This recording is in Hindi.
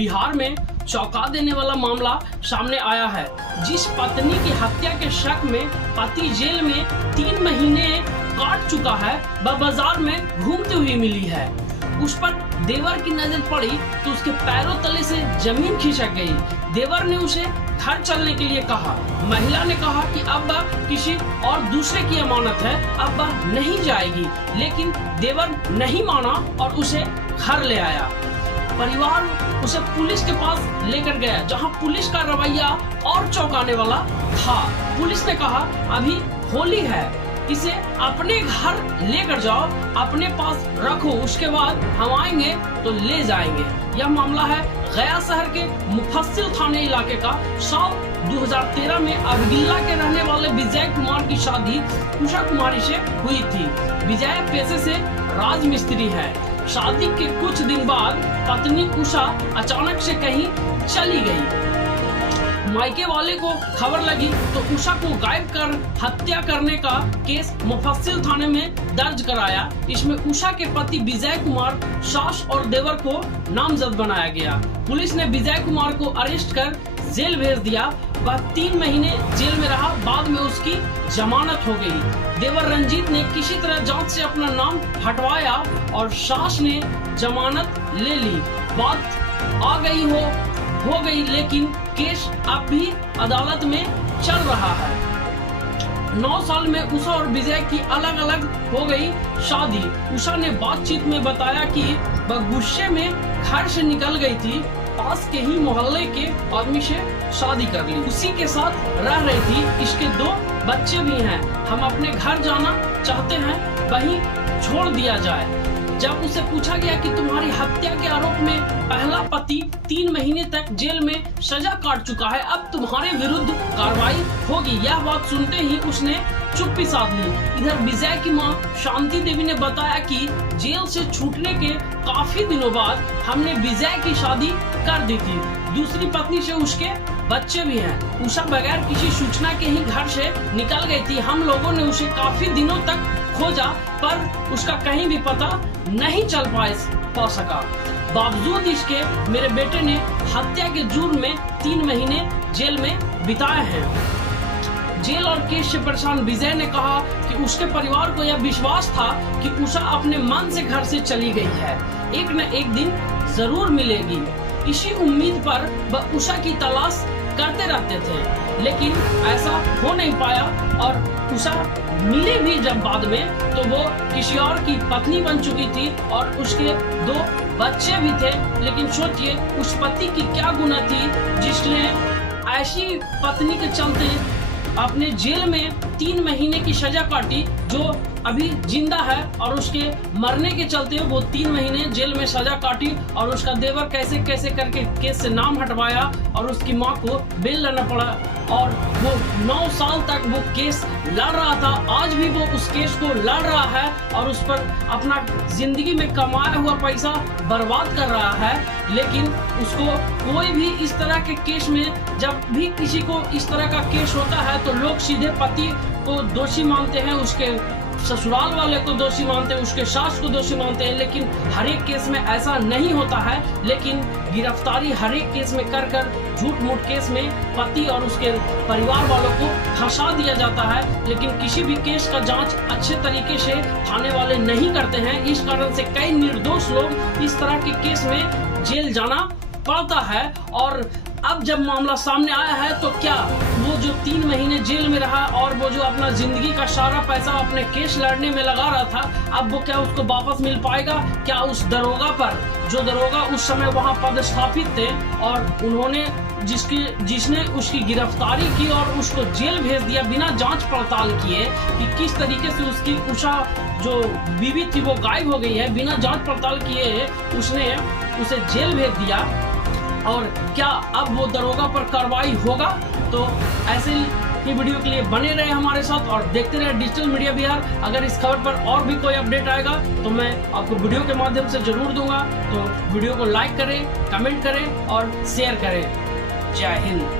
बिहार में चौंका देने वाला मामला सामने आया है। जिस पत्नी की हत्या के शक में पति जेल में 3 महीने काट चुका है, वह बाजार में घूमती हुई मिली है। उस पर देवर की नजर पड़ी तो उसके पैरों तले से जमीन खिसक गई। देवर ने उसे घर चलने के लिए कहा। महिला ने कहा कि अब वह किसी और दूसरे की अमानत है, अब वह नहीं जाएगी, लेकिन देवर नहीं माना और उसे घर ले आया। परिवार उसे पुलिस के पास लेकर गया, जहां पुलिस का रवैया और चौंकाने वाला था। पुलिस ने कहा अभी होली है, इसे अपने घर लेकर जाओ, अपने पास रखो, उसके बाद हम आएंगे तो ले जाएंगे। यह मामला है गया शहर के मुफस्सिल थाने इलाके का। साल 2013 में अरगिल्ला के रहने वाले विजय कुमार की शादी उषा कुमारी से हुई थी। विजय पेशे से राजमिस्त्री है। शादी के कुछ दिन बाद पत्नी उषा अचानक से कहीं चली गई। मायके वाले को खबर लगी तो उषा को गायब कर हत्या करने का केस मुफस्सिल थाने में दर्ज कराया। इसमें उषा के पति विजय कुमार, सास और देवर को नामजद बनाया गया। पुलिस ने विजय कुमार को अरेस्ट कर जेल भेज दिया। वह 3 महीने जेल में रहा, बाद में उसकी जमानत हो गई। देवर रंजीत ने किसी तरह जांच से अपना नाम हटवाया और सास ने जमानत ले ली। बात आ गई हो गई, लेकिन केस अब भी अदालत में चल रहा है। 9 साल में उषा और विजय की अलग अलग हो गई शादी। उषा ने बातचीत में बताया कि वह गुस्से में घर से निकल गई थी, पास के ही मोहल्ले के आदमी से शादी कर ली, उसी के साथ रह रही थी। इसके 2 बच्चे भी हैं। हम अपने घर जाना चाहते हैं, वहीं छोड़ दिया जाए। जब उसे पूछा गया कि तुम्हारी हत्या के आरोप में पहला पति 3 महीने तक जेल में सजा काट चुका है, अब तुम्हारे विरुद्ध कार्रवाई होगी, यह बात सुनते ही उसने चुप्पी साध ली। इधर विजय की मां शांति देवी ने बताया कि जेल से छूटने के काफी दिनों बाद हमने विजय की शादी कर दी थी। दूसरी पत्नी से उसके बच्चे भी हैं। उषा बगैर किसी सूचना के ही घर से निकल गई थी। हम लोगों ने उसे काफी दिनों तक खोजा, पर उसका कहीं भी पता नहीं चल पा सका। बावजूद इसके मेरे बेटे ने हत्या के जुर्म में 3 महीने जेल में बिताए हैं। जेल और केस से परेशान विजय ने कहा कि उसके परिवार को यह विश्वास था कि उषा अपने मन से घर से चली गई है, एक न एक दिन जरूर मिलेगी। इसी उम्मीद पर वह उषा की तलाश करते रहते थे, लेकिन ऐसा हो नहीं पाया और उषा मिली भी जब बाद में, तो वो किसी और की पत्नी बन चुकी थी और उसके 2 बच्चे भी थे। लेकिन सोचिए उस पति की क्या गुनाह थी जिसने ऐसी पत्नी के चलते अपने जेल में 3 महीने की सजा काटी, जो अभी जिंदा है, और उसके मरने के चलते वो 3 महीने जेल में सजा काटी और उसका देवर कैसे कैसे करके केस से नाम हटवाया और उसकी मां को बेल लेना पड़ा और वो 9 साल तक वो केस लड़ रहा था। आज भी वो उस केस को लड़ रहा है और उस पर अपना जिंदगी में कमाया हुआ पैसा बर्बाद कर रहा है। लेकिन उसको कोई भी इस तरह के केस में, जब भी किसी को इस तरह का केस होता है तो लोग सीधे पति को दोषी मानते हैं, उसके ससुराल वाले को दोषी मानते हैं, उसके सास को दोषी मानते हैं। लेकिन हर एक केस में ऐसा नहीं होता है। लेकिन गिरफ्तारी हर एक केस में कर झूठ मूठ केस में पति और उसके परिवार वालों को फंसा दिया जाता है। लेकिन किसी भी केस का जांच अच्छे तरीके से थाने वाले नहीं करते हैं। इस कारण से कई निर्दोष लोग इस तरह के केस में जेल जाना पड़ता है। और अब जब मामला सामने आया है तो क्या वो जो 3 महीने जेल में रहा और वो जो अपना जिंदगी का सारा पैसा अपने केस लड़ने में लगा रहा था, अब वो क्या उसको वापस मिल पाएगा? क्या उस दरोगा पर, जो दरोगा उस समय वहां पदस्थापित थे और उन्होंने जिसने उसकी गिरफ्तारी की और उसको जेल भेज दिया बिना जांच पड़ताल किए कि किस तरीके से उसकी उषा जो बीवी थी वो गायब हो गई है, बिना जांच पड़ताल किए उसने उसे जेल भेज दिया, और क्या अब वो दरोगा पर कार्रवाई होगा? तो ऐसे ही वीडियो के लिए बने रहे हमारे साथ और देखते रहे डिजिटल मीडिया बिहार। अगर इस खबर पर और भी कोई अपडेट आएगा तो मैं आपको वीडियो के माध्यम से जरूर दूंगा। तो वीडियो को लाइक करें, कमेंट करें और शेयर करें। जय हिंद।